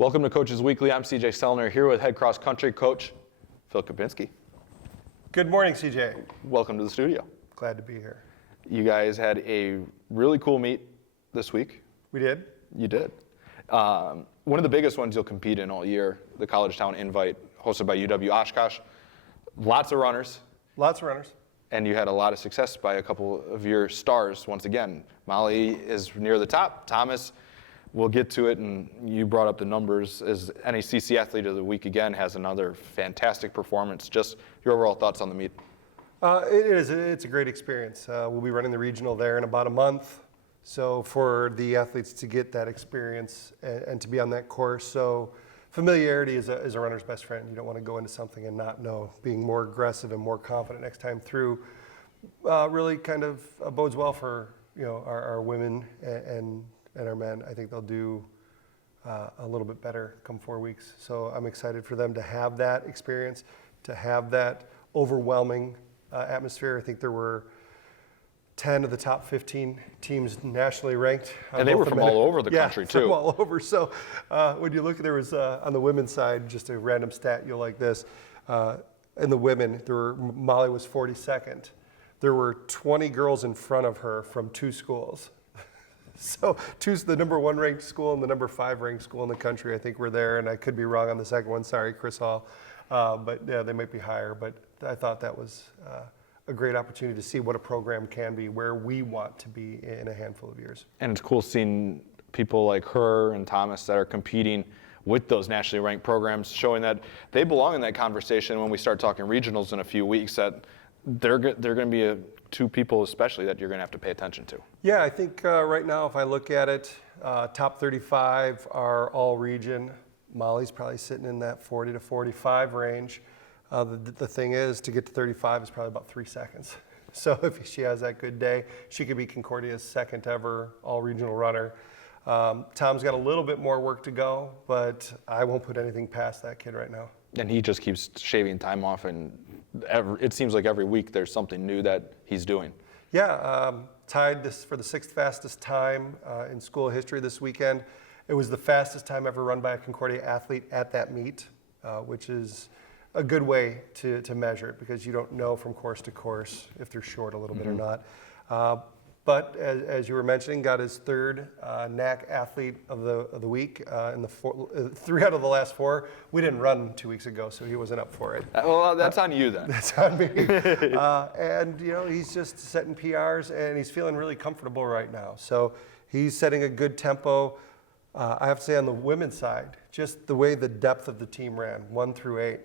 Welcome to Coaches Weekly. I'm CJ Sellner here with head cross country coach Phil Kopinski. Good morning, CJ. Welcome to the studio. Glad to be here. You guys had a really cool meet this week. We did? You did. One of the biggest ones you'll compete in all year, the College Town Invite, hosted by UW Oshkosh. Lots of runners. Lots of runners. And you had a lot of success by a couple of your stars once again. Molly is near the top. Thomas, we'll get to it, and you brought up the numbers, as NACC Athlete of the Week again has another fantastic performance. Just your overall thoughts on the meet. It's a great experience. We'll be running the regional there in about a month. So for the athletes to get that experience and to be on that course, so familiarity is a runner's best friend. You don't want to go into something and not know. Being more aggressive and more confident next time through really kind of bodes well for our women and our men. I think they'll do a little bit better come 4 weeks. So I'm excited for them to have that experience, to have that overwhelming atmosphere. I think there were 10 of the top 15 teams nationally ranked. And they were from all over the country, too. From all over. So when you look, there was, on the women's side, just a random stat, you'll like this. In the women, Molly was 42nd. There were 20 girls in front of her from two schools. So the number 1 ranked school and the number 5 ranked school in the country, I think, were there. And I could be wrong on the second one. Sorry, Chris Hall. But yeah, they might be higher. But I thought that was a great opportunity to see what a program can be, where we want to be in a handful of years. And it's cool seeing people like her and Thomas that are competing with those nationally ranked programs, showing that they belong in that conversation when we start talking regionals in a few weeks, that they're going to be two people especially that you're going to have to pay attention to. Yeah, I think right now, if I look at it, top 35 are all region. Molly's probably sitting in that 40 to 45 range. The thing is, to get to 35 is probably about 3 seconds. So if she has that good day, she could be Concordia's second ever all-regional runner. Tom's got a little bit more work to go, but I won't put anything past that kid right now. And he just keeps shaving time off, and it seems like every week there's something new that he's doing. Yeah, tied this for the 6th fastest time in school history this weekend. It was the fastest time ever run by a Concordia athlete at that meet, which is a good way to measure it, because you don't know from course to course if they're short a little bit or not. But as you were mentioning, got his 3rd NACC Athlete of the Week in the 3 out of the last 4. We didn't run 2 weeks ago, so he wasn't up for it. Well, that's on you then. That's on me. And he's just setting PRs, and he's feeling really comfortable right now. So he's setting a good tempo. I have to say, on the women's side, just the way the depth of the team ran, 1 through 8.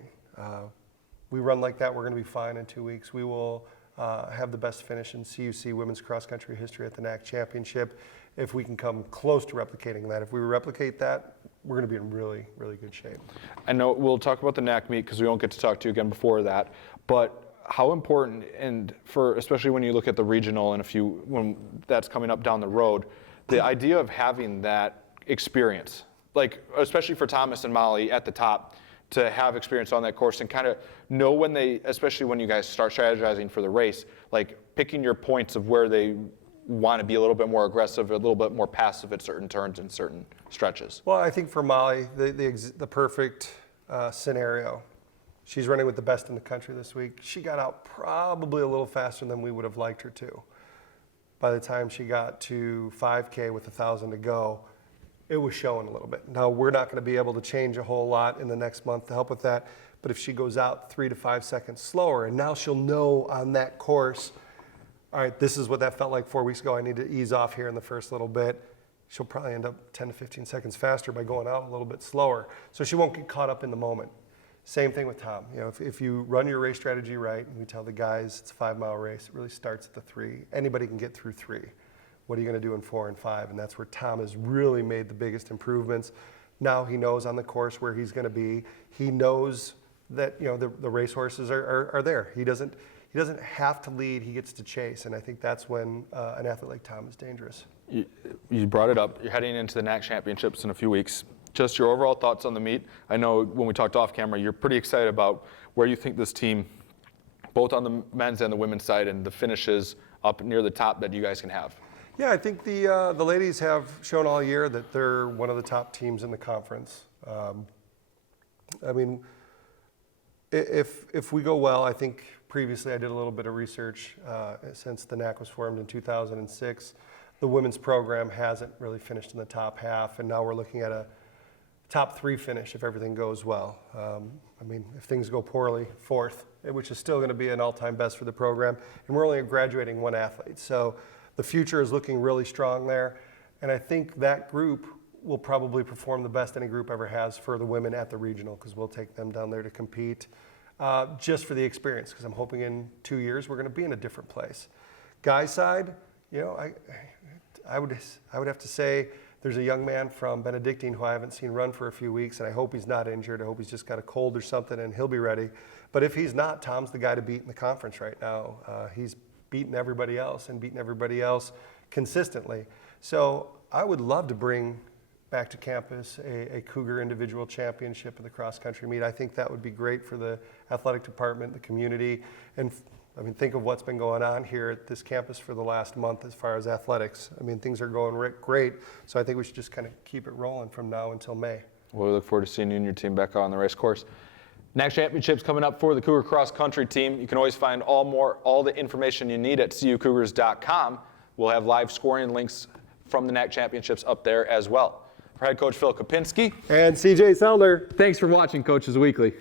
We run like that, we're going to be fine in 2 weeks. We will have the best finish in CUC women's cross country history at the NACC championship if we can come close to replicating that. If we replicate that, we're going to be in really, really good shape. I know we'll talk about the NACC meet because we won't get to talk to you again before that, but how important, and for especially when you look at the regional and when that's coming up down the road, the idea of having that experience, like especially for Thomas and Molly at the top, to have experience on that course and kind of know when they, especially when you guys start strategizing for the race, like picking your points of where they want to be a little bit more aggressive, a little bit more passive at certain turns and certain stretches. Well, I think for Molly, the perfect scenario, she's running with the best in the country this week. She got out probably a little faster than we would have liked her to. By the time she got to 5K with 1,000 to go, it was showing a little bit. Now, we're not going to be able to change a whole lot in the next month to help with that, but if she goes out 3 to 5 seconds slower, and now she'll know on that course, all right, this is what that felt like 4 weeks ago. I need to ease off here in the first little bit. She'll probably end up 10 to 15 seconds faster by going out a little bit slower. So she won't get caught up in the moment. Same thing with Tom. If you run your race strategy right, and we tell the guys it's a 5-mile race, it really starts at the 3. Anybody can get through 3. What are you going to do in 4 and 5? And that's where Tom has really made the biggest improvements. Now he knows on the course where he's going to be. He knows that the racehorses are there. He doesn't have to lead. He gets to chase. And I think that's when an athlete like Tom is dangerous. You brought it up. You're heading into the NACC championships in a few weeks. Just your overall thoughts on the meet. I know when we talked off camera, you're pretty excited about where you think this team, both on the men's and the women's side, and the finishes up near the top that you guys can have. Yeah, I think the ladies have shown all year that they're one of the top teams in the conference. I mean, if we go well, I think previously I did a little bit of research since the NACC was formed in 2006. The women's program hasn't really finished in the top half, and now we're looking at a top 3 finish if everything goes well. I mean, if things go poorly, 4th, which is still going to be an all-time best for the program, and we're only graduating 1 athlete. So the future is looking really strong there, and I think that group will probably perform the best any group ever has for the women at the regional, because we'll take them down there to compete just for the experience, because I'm hoping in 2 years we're going to be in a different place. Guys side, you know, I would have to say there's a young man from Benedictine who I haven't seen run for a few weeks, and I hope he's not injured. I hope he's just got a cold or something, and he'll be ready. But if he's not, Tom's the guy to beat in the conference right now. He's beaten everybody else and beaten everybody else consistently. So I would love to bring back to campus a Cougar individual championship of the cross-country meet. I think that would be great for the athletic department, the community, and I mean, think of what's been going on here at this campus for the last month as far as athletics. I mean, things are going great, so I think we should just kind of keep it rolling from now until May. Well, we look forward to seeing you and your team back on the race course. NACC Championships coming up for the Cougar cross country team. You can always find all the information you need at cucougars.com. We'll have live scoring links from the NACC Championships up there as well. For Head Coach Phil Kopinski and CJ Selder. Thanks for watching Coaches Weekly.